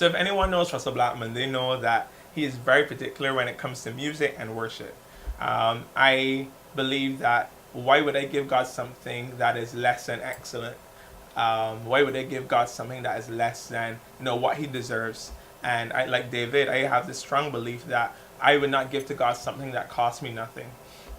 So if anyone knows Russell Blackman, they know that he is very particular when it comes to music and worship. I believe that why would I give God something that is less than excellent? Why would I give God something that is less than what He deserves? And I, like David, I have this strong belief that I would not give to God something that cost me nothing.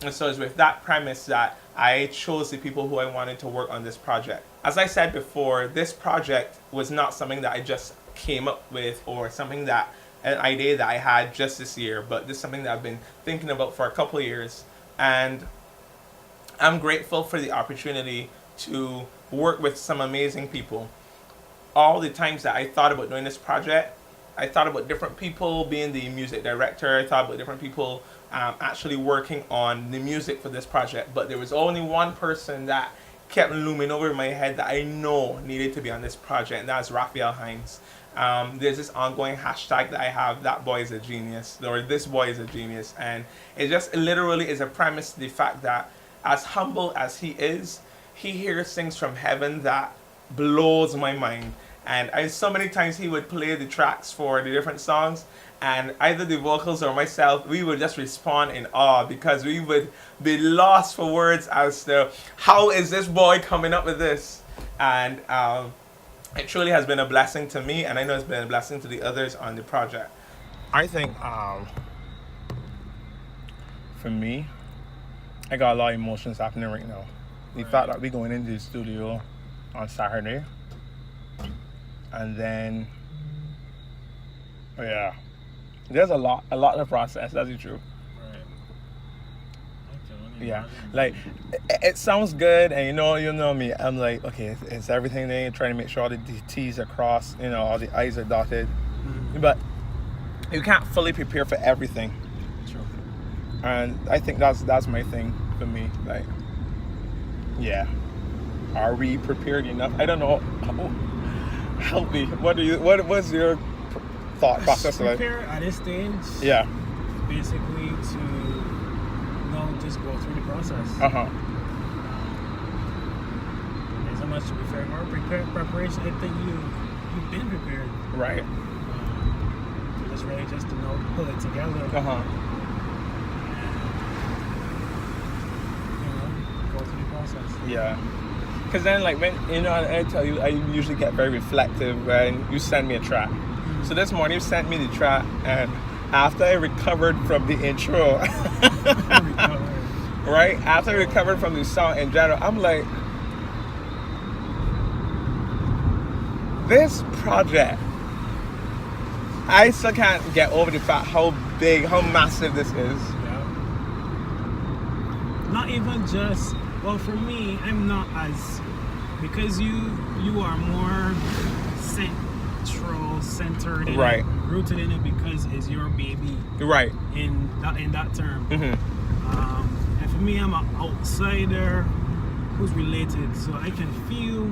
And so it's with that premise that I chose the people who I wanted to work on this project. As I said before, this project was not something that I just came up with or something that an idea that I had just this year, but this is something that I've been thinking about for a couple of years. And I'm grateful for the opportunity to work with some amazing people. All the times that I thought about doing this project, I thought about different people being the music director. I thought about different people actually working on the music for this project. But there was only one person that kept looming over my head that I know needed to be on this project, and that's Raphael Hines. There's this ongoing hashtag that I have, that boy is a genius, or this boy is a genius. And it just literally is a premise to the fact that as humble as he is, he hears things from heaven that blows my mind. And so many times he would play the tracks for the different songs, and either the vocals or myself, we would just respond in awe because we would be lost for words as to how is this boy coming up with this. And it truly has been a blessing to me, and I know it's been a blessing to the others on the project. I think for me, I got a lot of emotions happening right now. The fact that we're going into the studio on Saturday, and then there's a lot to process. That's true. Right. Yeah, like it sounds good, and you know me. I'm like, okay, it's everything there. Trying to make sure all the T's are crossed, all the I's are dotted, but you can't fully prepare for everything. True. And I think that's my thing for me. Like, yeah, are we prepared enough? I don't know. Help me. What's your thought process like? Prepare at this stage. Yeah. Basically to just go through the process. There's so much to prepare. More preparation. I think you've been prepared. Right. So just really just to pull it together. And, go through the process. Yeah. Because then, like, when, I tell you, I usually get very reflective when you send me a track. So this morning you sent me the track, and after I recovered from the intro, right? After I recovered from the song in general, I'm like, this project, I still can't get over the fact how big, how massive this is. Yeah. Not even just, well, for me, I'm not as, because you are more centered in right. it, rooted in it because it's your baby. Right. In that term. And for me, I'm an outsider who's related, so I can feel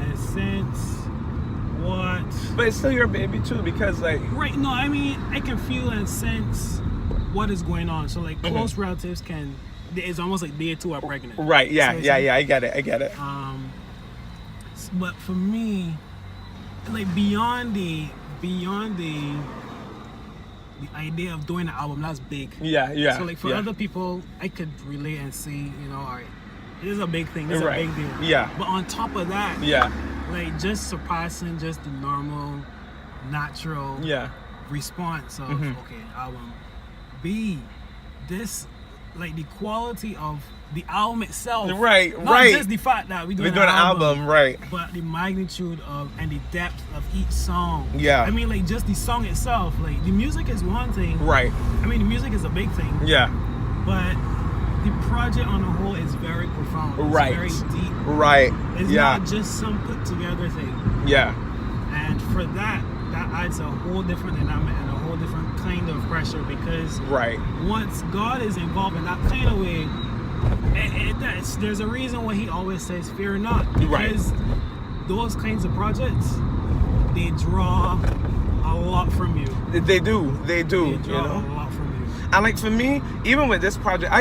and sense what. But it's still your baby too, because like. Right. No, I mean I can feel and sense what is going on. So like close relatives can. It's almost like they too are pregnant. Right. Yeah. So yeah. I get it. But for me, like beyond the idea of doing an album, that's big. Yeah. So like for other people, I could relate and see, all right, it is a big thing. It's right. a big deal. Yeah. But on top of that, like just surpassing just the normal, natural response of okay, album. B, this like the quality of the album itself. Right. Not just the fact that we're doing an album, right. But the magnitude of and the depth of each song. Yeah. I mean, like just the song itself. Like the music is one thing. Right. I mean, the music is a big thing. Yeah. But the project on the whole is very profound. It's right. very deep. Right. It's not just some put together thing. Yeah. And for that adds a whole different dynamic and a whole different kind of pressure because once God is involved in that kind of way, there's a reason why he always says fear not, because those kinds of projects, they draw a lot from you. They do. They draw a lot from you. And like for me, even with this project,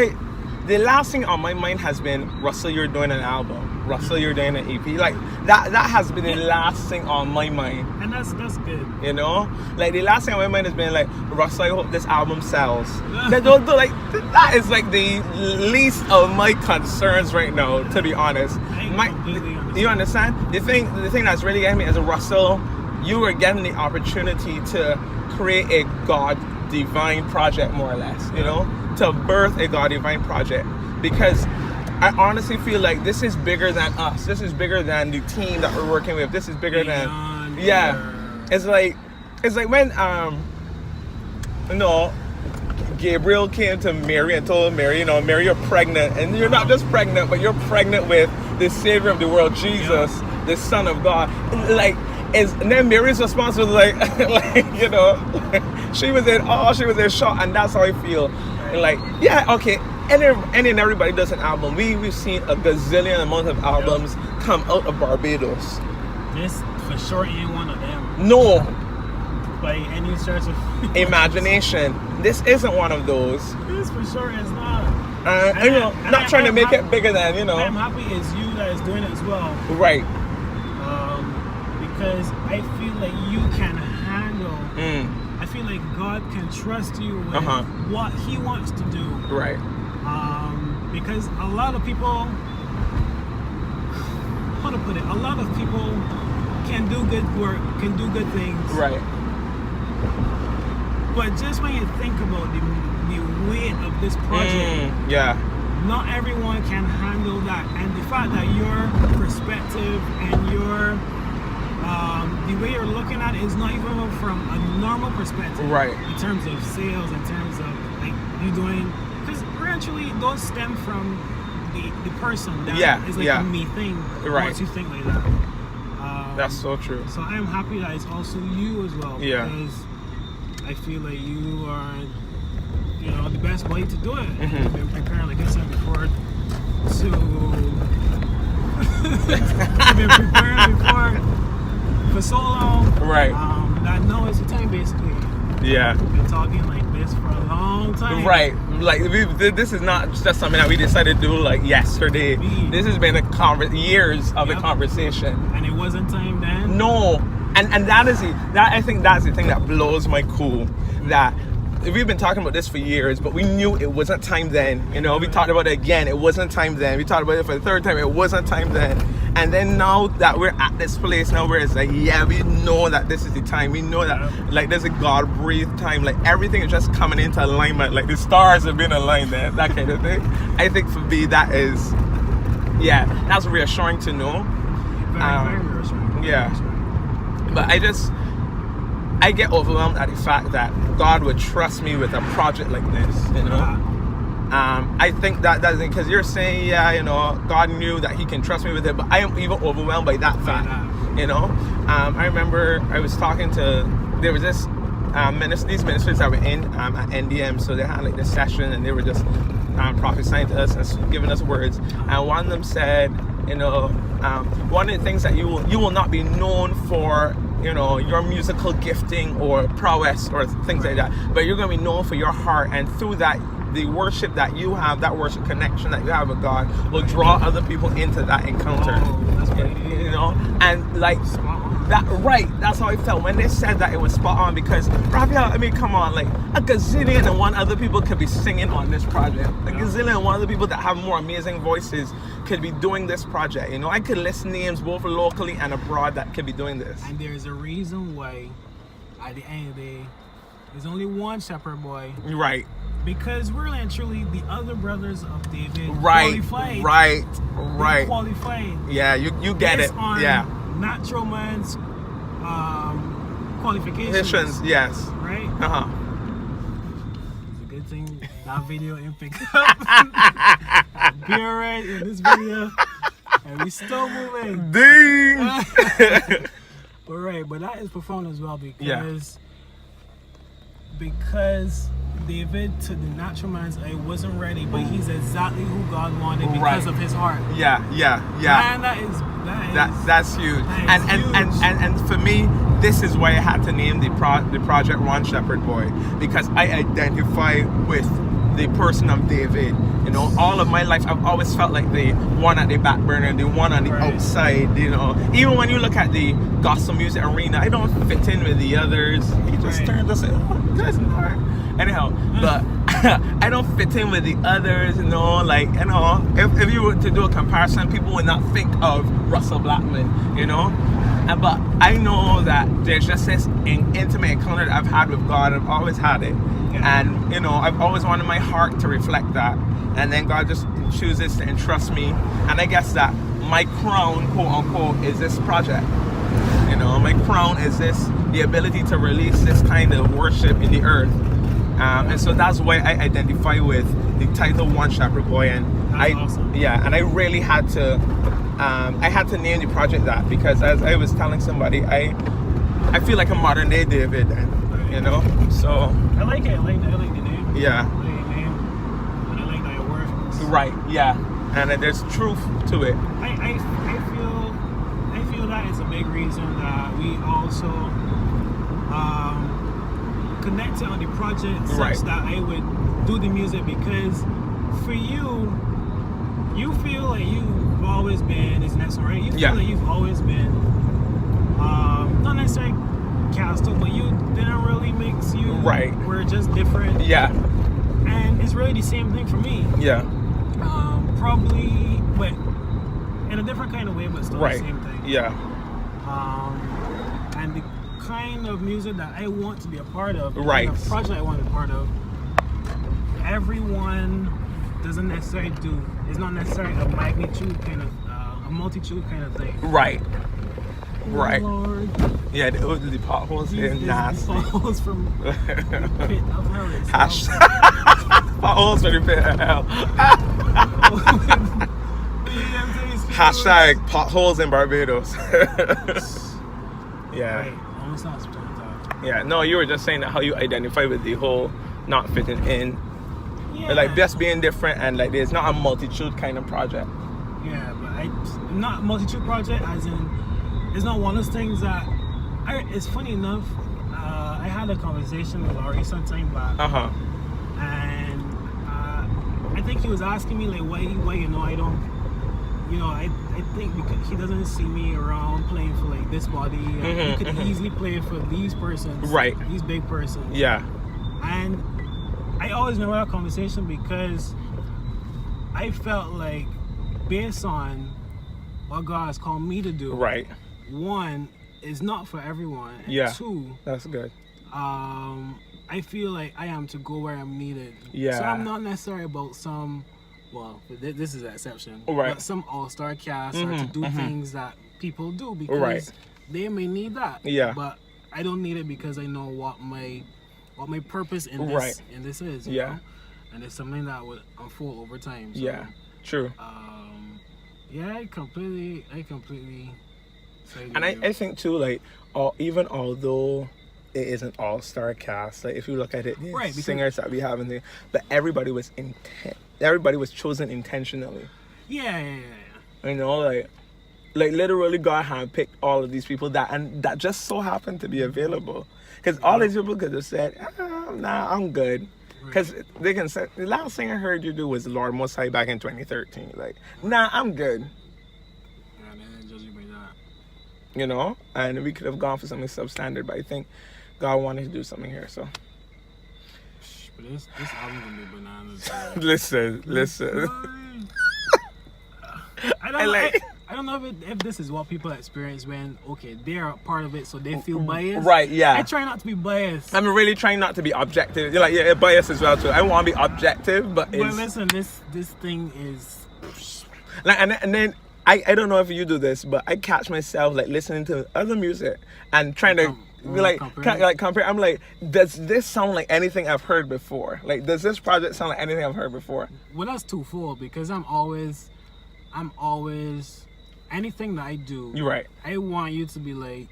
the last thing on my mind has been, Russell, you're doing an album. Russell, you're doing an EP. Like that has been the last thing on my mind. And that's good. You know? Like the last thing on my mind has been like, Russell, I hope this album sells. That is like the least of my concerns right now, to be honest. You understand? The thing that's really getting me is, Russell, you were getting the opportunity to create a God divine project, more or less, you know, to birth a God divine project, because I honestly feel like this is bigger than us. This is bigger than the team that we're working with. This is bigger than It's like when Gabriel came to Mary and told Mary, Mary, you're pregnant, and you're not just pregnant, but you're pregnant with the Savior of the world, Jesus, the Son of God. And then Mary's response was like, she was in awe, she was in shock, and that's how I feel. And everybody does an album. We've seen a gazillion amount of albums come out of Barbados. This for sure ain't one of them. No. By any stretch of imagination. This isn't one of those. This for sure is not. Not trying to make it bigger than, I'm happy it's you that is doing it as well. Right. Because I feel like you can handle. I feel like God can trust you with what He wants to do. Right. Because a lot of people, how to put it, a lot of people can do good work, can do good things. Right. But just when you think about the weight of this project, not everyone can handle that. And the fact that your perspective and your the way you're looking at it is not even from a normal perspective. Right. In terms of sales, in terms of like you doing, because eventually those stem from the person that is like a me thing. Right. Once you think like that. That's so true. So I am happy that it's also you as well. Yeah. Because I feel like you are, the best way to do it. Mm-hmm. You've been preparing, like I said before, I've been preparing for so long. Right. That now is the time, basically. Yeah. We've been talking like this for a long time. Right. Like this is not just something that we decided to do like yesterday. This has been years of a conversation. And it wasn't time then? No. And I think that's the thing that blows my cool. That we've been talking about this for years, but we knew it wasn't time then. We talked about it again. It wasn't time then. We talked about it for the third time. It wasn't time then. And then now that we're at this place now where it's like, we know that this is the time. We know that like there's a God-breathed time. Like everything is just coming into alignment. Like the stars have been aligned there. That kind of thing. I think for me that is, that's reassuring to know. Very reassuring. Yeah. But I get overwhelmed at the fact that God would trust me with a project like this, I think that's because you're saying, God knew that He can trust me with it, but I am even overwhelmed by that fact, I remember I was talking to, there was this these ministers that were in at NDM, so they had like this session and they were just prophesying to us and giving us words, and one of them said, one of the things that you will not be known for, your musical gifting or prowess or things like that, but you're going to be known for your heart, and through that, the worship that you have, that worship connection that you have with God, will draw other people into that encounter. That's what and like that, right? That's how I felt when they said that. It was spot on, because Raphael, I mean, come on, like a gazillion and one other people could be singing on this project. A gazillion and one other people that have more amazing voices could be doing this project. I could list names both locally and abroad that could be doing this. And there's a reason why, at the end of the day, there's only one shepherd boy. Right. Because really and truly, the other brothers of David qualified. Right. Qualified. Yeah, you get it. On natural man's qualifications. Yes. Right? It's a good thing that video ain't picked up. Be alright in this video. And we still moving. Ding! But that is profound as well, because David, to the natural man's eye, wasn't ready, but he's exactly who God wanted because of his heart. Yeah. Man, that's huge. And for me, this is why I had to name the project One Shepherd Boy, because I identify with the person of David. You know, all of my life I've always felt like the one at the back burner, the one on the outside. You know, even when you look at the gospel music arena, I don't fit in with the others. He just turned to say, "Oh, that's not." Anyhow, but I don't fit in with the others. You know, like, you know, if you were to do a comparison, people would not think of Russell Blackman. You know. But I know that there's just this intimate encounter that I've had with God. I've always had it. And, you know, I've always wanted my heart to reflect that. And then God just chooses to entrust me. And I guess that my crown, quote unquote, is this project. You know, my crown is the ability to release this kind of worship in the earth. And so that's why I identify with the title One Shepherd Boy. And that's awesome. Yeah, and I really had to name the project that, because as I was telling somebody, I feel like a modern day David, and you know, so I like it. I like the name. Yeah. I like the name, and I like that it works. Right. Yeah. And there's truth to it. I feel that is a big reason that we also connected on the project, such that I would do the music, because for you feel like you've always been, isn't that so right? You feel like you've always been, not necessarily cast up, but you didn't really mix. You were just different. Yeah. And it's really the same thing for me. Yeah. Probably, but in a different kind of way, but still the same thing. Yeah. And the kind of music that I want to be a part of, the project I want to be a part of, everyone doesn't necessarily do. It's not necessarily a magnitude kind of, a multitude kind of thing. Right. Right. Lord. Yeah, the potholes are nasty. Potholes from the pit of hell. Potholes from the pit of hell. Hashtag potholes in Barbados. Yeah. Right. Almost not yeah. No, you were just saying that how you identify with the whole not fitting in. Yeah. Like just being different, and like there's not a multitude kind of project. Yeah, but not multitude project as in, it's not one of those things that it's funny enough, I had a conversation with Laurie some time back. And I think he was asking me like why you know I don't, you know, I think because he doesn't see me around playing for like this body. He could easily play for these persons, these big persons. Yeah. And I always remember that conversation because I felt like, based on what God has called me to do, one, is not for everyone. And two, that's good. I feel like I am to go where I'm needed. Yeah. So I'm not necessarily about some, well, this is an exception, but some all-star cast or to do things that people do because they may need that. Yeah. But I don't need it because I know what my purpose in this is. You know? And it's something that would unfold over time. So, yeah. True. Yeah, I completely. And I think too, like, even although it is an all-star cast, like if you look at it, the singers that we have in there, but everybody was chosen intentionally. Yeah. You know, like literally God handpicked all of these people that just so happened to be available. Because all these people could have said, nah, I'm good. Because they can say, the last thing I heard you do was Lord Most High back in 2013. Like, nah, I'm good. Yeah, they didn't judge you by that. You know? And we could have gone for something substandard, but I think God wanted to do something here, so. But this album gonna be bananas. Listen. I don't know if this is what people experience when, they're a part of it, so they feel biased. Right, yeah. I try not to be biased. I'm really trying not to be objective. You're like, biased as well, too. I want to be objective, but listen, this thing is... Like, and then, I don't know if you do this, but I catch myself, like, listening to other music and trying to... compare. I'm like, does this sound like anything I've heard before? Like, does this project sound like anything I've heard before? Well, that's twofold, because I'm always anything that I do. You're right. I want you to be like,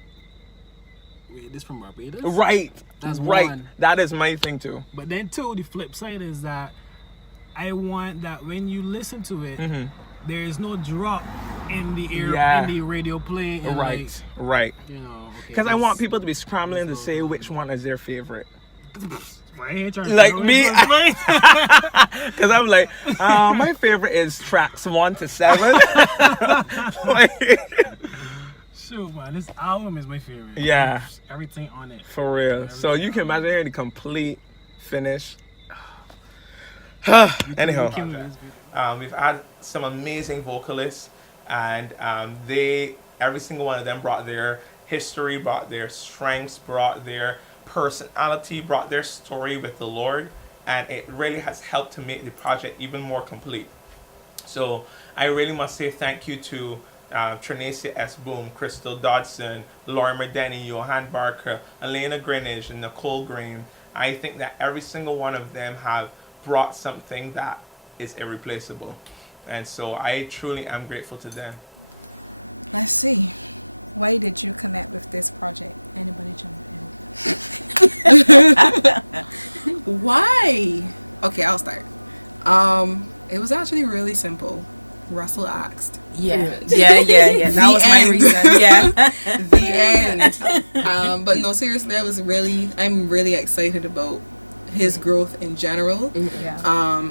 wait, this from Barbados? Right. That's right. One. That is my thing too. But then two, the flip side is that I want that when you listen to it, there is no drop in the air, in the radio play. And right. You know, because I want people to be scrambling to say which one is their favorite. Why you trying to Like throw me, it this way? because I'm like, my favorite is tracks 1 to 7. Like, Shoot, man, this album is my favorite. Yeah. Everything on it. for real. So you can imagine hearing the complete finish. Anyhow, We've had some amazing vocalists, and every single one of them brought their history, brought their strengths, brought their personality, brought their story with the Lord, and it really has helped to make the project even more complete. So I really must say thank you to Trinacia S. Boom, Crystal Dodson, Laura Medeni, Johan Barker, Elena Greenidge, and Nicole Green. I think that every single one of them have brought something that is irreplaceable. And so I truly am grateful to them. Let's see. Why did you connect with this project? Anybody jump in? Why? Okay, I'll start. It was actually really simple. Russell asked. Yeah. That was my reason. Yeah. The end. But no, seriously, I'm really excited about his growth in general. Yeah.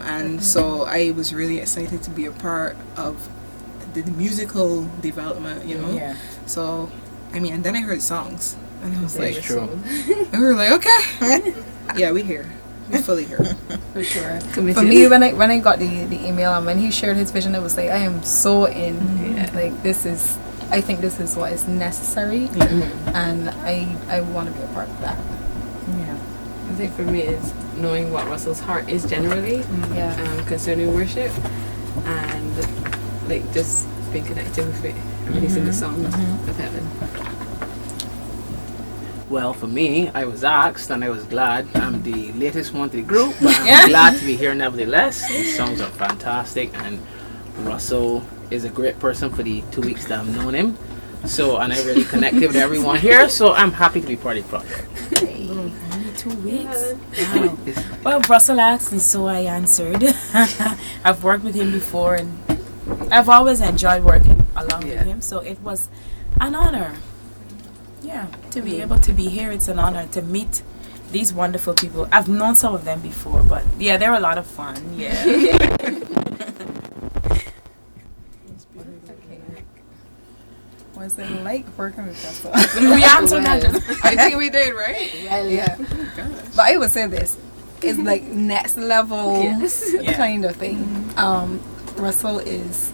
And so I was really excited to be a part of the musical development, you know? Yeah. So, I mean, and then I heard songs. And I was like, true. and we were like, okay. Yeah, we here. We're fully here. For sure. Committed. For me, when I got the email and when he shared his vision, it was like, I am so in. Yeah. Like, I think this is what is necessary. And I want to be a part of that. Yeah. I think for me is knowing what Russell's heart is generally Yeah. concerning worship, and like just being connected with it and releasing the song of heaven. Well, for me, I was asked and I was glad. I'm the latest one to the group, but I'm glad to be here nevertheless. The songs are fantastic, and Russell is a great person for the 2 weeks that I've known him. So, and I really connected with everyone here, so I'm happy to be part of the project. Only 2 weeks. Wow. Wow. Well, Russell asked, and so I answered. I've worked with him before, and I've always enjoyed working along with him, so it was an honor. Yeah, to be able to be here, it's an honor to meet these wonderful people. I've known some of them before, but yeah, they're a lot of fun. Yeah. Was it like working with Russell? We answered that. I think we did, right? Yeah. But I would say this. It's like next level kind of thing. Russell is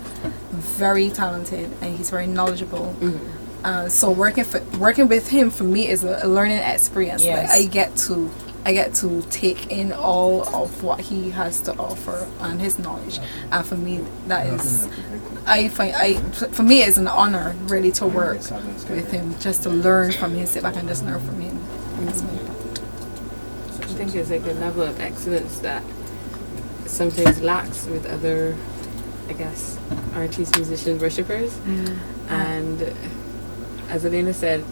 very talented and he's very knowledgeable. So working with him for me is a learning experience. Yes. Like I get to take in all of what he has to offer and his knowledge. And for me, that is, for me, it's an honor really to work with him, just to learn from him, sit back and just learn from him. I think it's like a level of excellence that sometimes lacks with other, I guess, artists, musicians, worshippers. And as Elena said,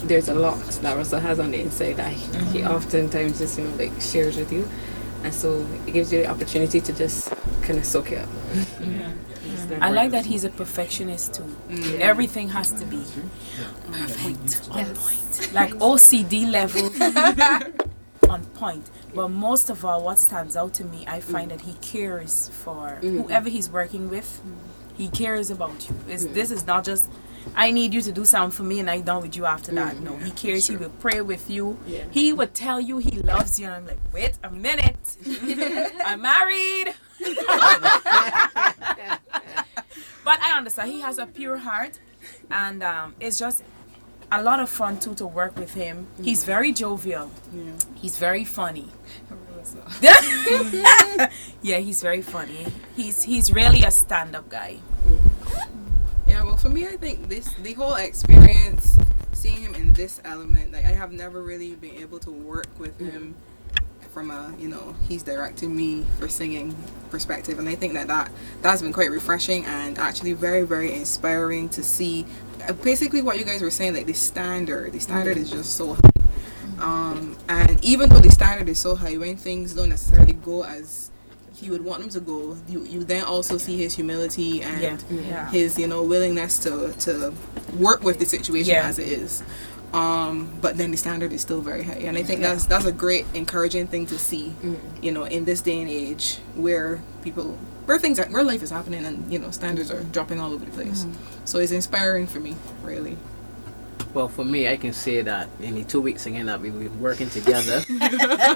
there's a lot that Russell has on the inside that he oftentimes just, like shares with you. And so it gives you the opportunity to just kind of soak it up. I like that he's a perfectionist too. Everything has to be perfect, on point. Like OCD level on point. But most of all, what stands out to me, I find that he cares for whoever he's working with. He cares about you. This is not just, I need you to do something for me and I'm done with you after that. No, he cares. He will pray with you. He would tell you he loves you. And I'm like, wait a minute. I'm married. But I understand. He has a pure heart. And it's just a lot of fun too to work with him. He's very jovial. He's very funny. Yeah, he's very funny. He's really a stand-up guy. Yeah, well, for me, I think the whole experience, seeing him in this element, like I have never really been able to work with him from a, he's directing me for singing perspective, and I think that's been quite refreshing and actually very, very inspiring to see. Basically, what you guys were saying, like the standard is just so high. And even though the standard is so high, when things don't necessarily go as he would want them to go, you then also see his humility and his willingness to work with the situation as it is. but then the standard is still very high, and I think that's a great encouraging thing to see, you know, in this day and age where where life is happening, and you know, standards are dropping all over the place. So it's inspiring for me, really. Well, for me, I can say that in the 2 weeks again that we've been working together.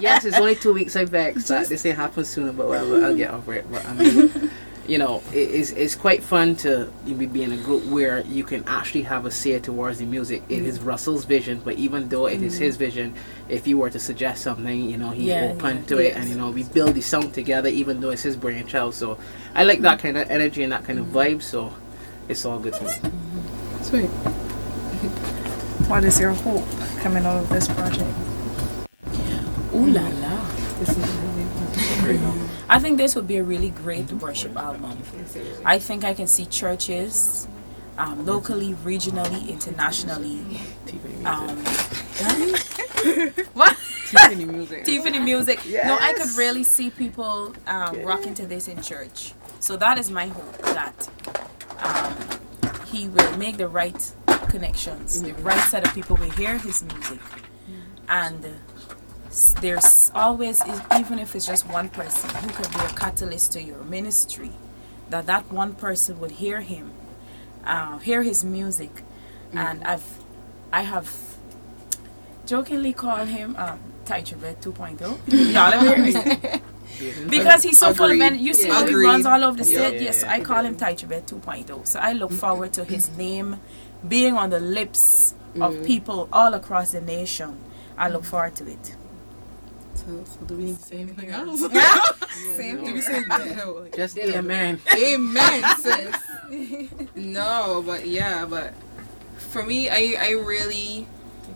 Yes, it's only 2 weeks. I vex that this ain't happen sooner, but whatever, I'll get over it. But I mean, you know, it's quite fun to be in a group where you can actually have a say towards the music. It is Russell's vision, but even though it is his vision, if you were to suggest something, you know, he's open to it, and you know, we build the song together, even though it's his brainchild. So I like that kind of energy and that kind of vibe. So it's all good to me. Sweet. What is your hope coming out of this project? Ooh la la. This is really I think this would be a really great worship album. I think I can see churches, locally, regionally, internationally. What? Tiffany music. Tiffany music. Yes. No, I could really see people rocking to this in church. So that is my hope, that he will make the right connections. The right set of people will hear his music. And there's always, even if it's just one person who could be a catalyst to your ministry, that one person would hear him, hear his music. And I have jokingly called him Taichubet 2.0. Y'all ever hear me? Because he's so full of energy. You see how he runs all over the state? Yes, so I call him Taichubet 2.0. So I look forward to his name being on the lips of people all across the nation. I look forward to it. So do we need to say anything else? Same. Do we say Just amen. Amen, sis. No, but for me, I really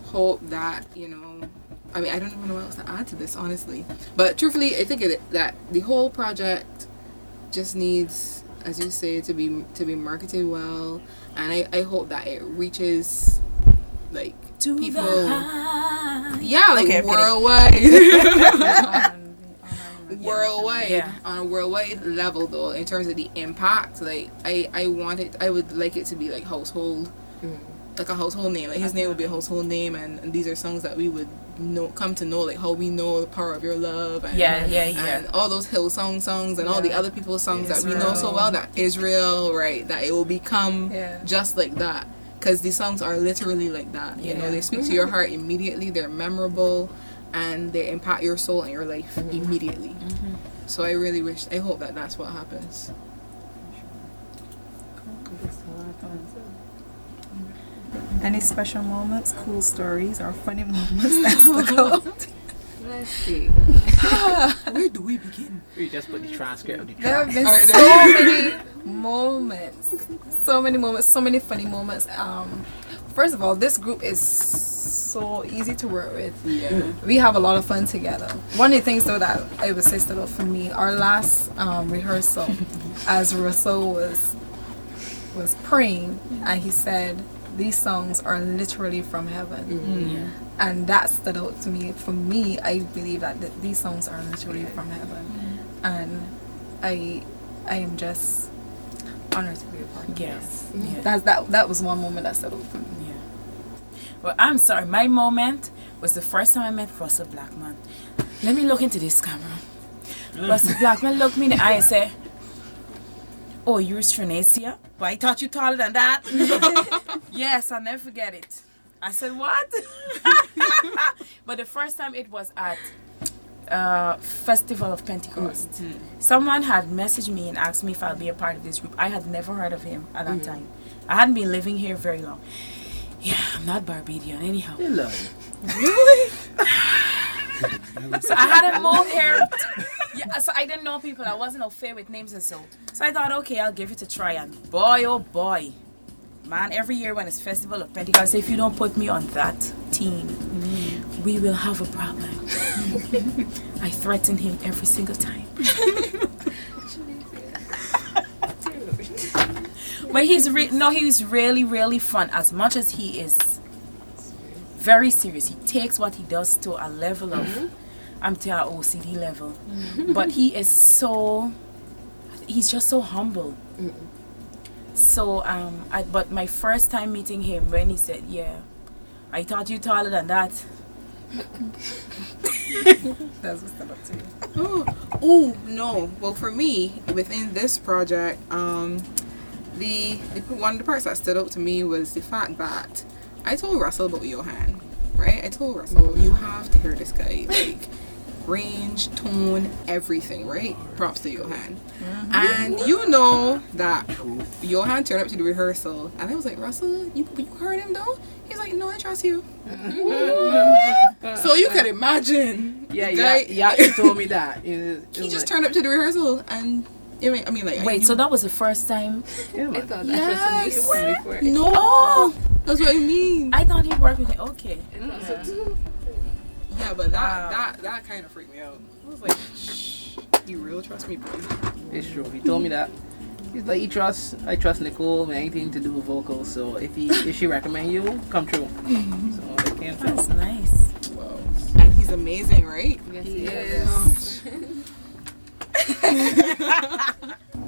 hope that, you know, I mean, I don't even know what else to add to this, honestly. But truthfully, I think that the whole project just needs, as you say, to be marketed well, and I hope that it reaches like To people, okay, worldwide. Yeah. On a worldwide level, though, in terms of the impact, like I would like it to be like household, like a household name. Like his name would be a household name, and these are songs that we would come to know, like how we know the power of your love, and and all those Hillsong songs and all the other people's songs that we know so well, that Israel, right, that it will become just like that, because these songs are literally like that. You know, they speak to your heart immediately. They're memorable, and they impact your soul and your life immediately. So I hope that that's what happens. Any special moments, cool stories, or funny moments that stuck out? Let's see. Where do we begin? We just put the transcript of the There have track. been so many moments, so many funny moments. First of all, this group is so easy to work with. Yeah. We have a lot of fun together. One of the things though that I would say stood out for me, our last rehearsal, as Russell was praying, and he said, "These songs are literally from heaven." And that stood out to me. For me, I believe that these songs are literally from heaven, and I am just honored to be a part of this. That was one moment that stood out for me. Well, I'm sorry. My moment was the first time I met Russell Blackman. Let me look into this camera. Russell Blackman looked me in the eye and said, "Oh, you're Stranacia? But I thought you taller than that." Yes, I'll never forget it. I said, "What?" But the first time it was at Festival of Pentecost. Someone had messaged me and asked me if I'll be a part of this group. I had never heard of him at that time. I hadn't been living here very long. Yeah, I'm not Barbadian anyhow. Really? So I hadn't moved here. Yeah, so I didn't know people. I wasn't au fait with names and so I thought, okay, I'll give it a try. And boy, oh boy, man, every year when it's Festival of Pentecost, I say, if you don't put me on that team, we will have a problem. I threaten him every single time. But he's really, really fun. As much as he is very serious, he takes what he does to a level of, I'm to our OCD level. But he's just so humble. So, but my first time meeting him, when he said, "Yeah, I thought you taller than that. That's what's up to you. Oh no. Well, for me, within this project, the one of the parts that stood out to me was the fact that I told Russell about Johan, right? I told Russell, you have to hear this guy, like range, tone, everything, right? Props to Johan. And you know that Johan turned up to the rehearsal, and I was like, Russell, you heard him though? He's like, no, I trust you. So you could imagine. Yeah, he told me that. He just turned up to the rehearsal, and I mean, like, Wait, so that was the first time? Yeah, I thought that was a new before. no, Oh, that's what I mean. I thought he worked with it. Okay. I thought so too. Yeah, but that kind of freaked me out. I was like, shh, you real trust me, bro? It's true. He told me that. He's like, I trust Nicole with anything to do with vocals. So if she recommend you, come true. So I can't tell. That's nice. Wow. And he's amazing, right? Yes, He he is.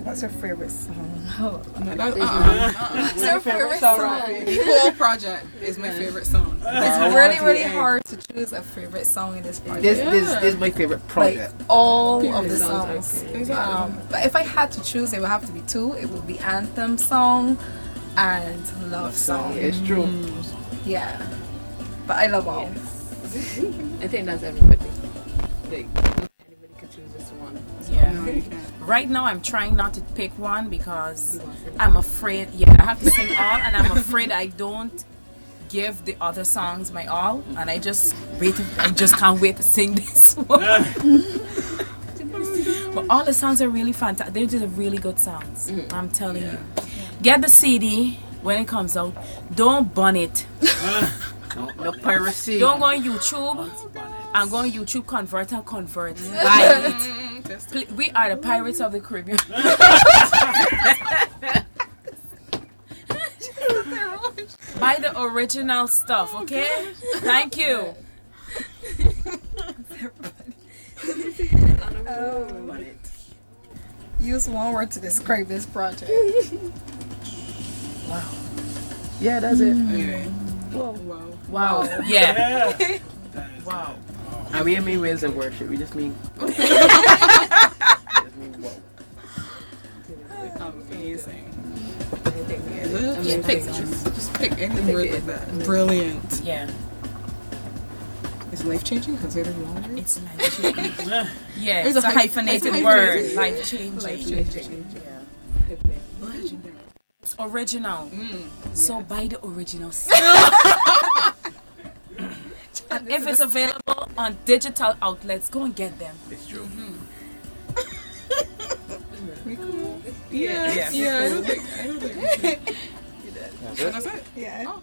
What's your favorite song? What's your favorite song? The whole project is my favorite song. It's really, really hard to choose a favorite song in this project. This is my favorite project. Like all of the Sounds songs. okay. But if I had to choose, it would have to be two. It would be Anthem Song and Love Song. It's true. Yeah. But I love all. I think that's everybody. Like, anybody could choose just one. So. Yeah. No, you can't. Right now, I'm trying not to pick one because I'm afraid. Yeah, I have to sing all, and I'm afraid I don't give the other songs my all, and I just can't wait to sing this one. But all the songs are really fantastic. They're just really good songs. I'm telling you. Get the CD when it comes out. Don't burn it. No piracy. Don't go on YouTube. I'm going YouTube, convert. Buy it. We are the Pirates of the Caribbean. Buy the original stuff, okay? Thank you. Use one word to describe this project. Wow. Yeah, that's it. Anyway. Wow. Wow. Yeah. Wow. And we mean ways of worship. We just mean. Whoa. Amazing. Amazing. Just pick any word like that. Brilliant. Yeah. Is life changing considered longer? It's life changing. Yeah, It's it's a a hyphenated word. hyphenated. Life changing. Life-changing. Yeah. Legendary. It's original. So buy the original. And if it's available on digital outlets, go and get them. It's true. Yeah. Yes. Yeah. I don't think that's it. Yeah.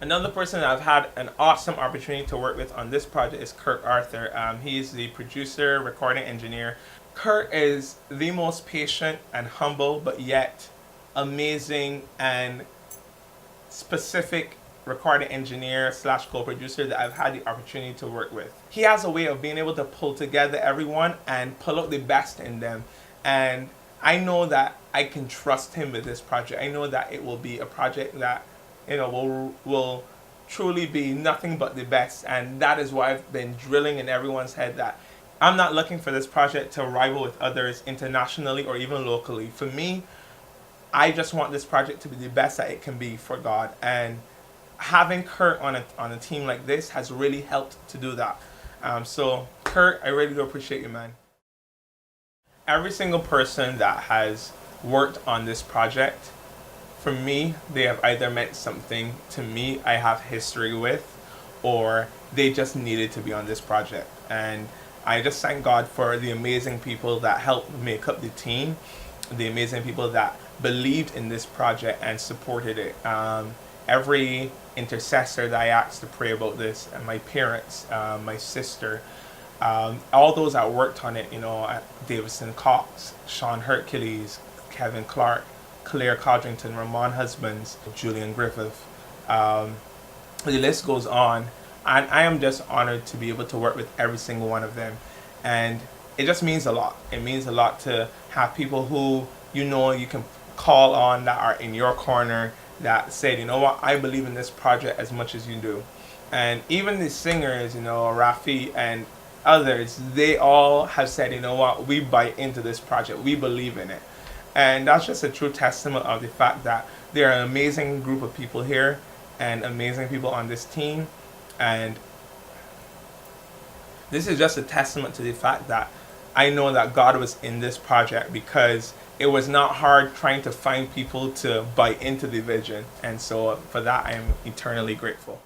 Another person that I've had an awesome opportunity to work with on this project is Kurt Arthur. He's the producer, recording engineer. Kurt is the most patient and humble, but yet amazing and specific recording engineer / co-producer that I've had the opportunity to work with. He has a way of being able to pull together everyone and pull out the best in them. And I know that I can trust him with this project. I know that it will be a project that, you know, will truly be nothing but the best. And that is why I've been drilling in everyone's head that I'm not looking for this project to rival with others internationally or even locally. For me, I just want this project to be the best that it can be for God. And having Kurt on a team like this has really helped to do that. So Kurt, I really do appreciate you, man. Every single person that has worked on this project, for me, they have either meant something to me I have history with, or they just needed to be on this project. And I just thank God for the amazing people that helped make up the team, the amazing people that believed in this project and supported it. Every intercessor that I asked to pray about this, and my parents, my sister, all those that worked on it, you know, Davison Cox, Sean Hercules, Kevin Clark, Claire Codrington, Ramon Husbands, Julian Griffith. The list goes on. And I am just honored to be able to work with every single one of them. And it just means a lot. It means a lot to have people who you know you can call on that are in your corner, that said, you know what, I believe in this project as much as you do. And even the singers, you know, Rafi and others, they all have said, you know what, we buy into this project, we believe in it. And that's just a true testament of the fact that there are an amazing group of people here and amazing people on this team. And this is just a testament to the fact that I know that God was in this project, because it was not hard trying to find people to buy into the vision. And so for that, I am eternally grateful.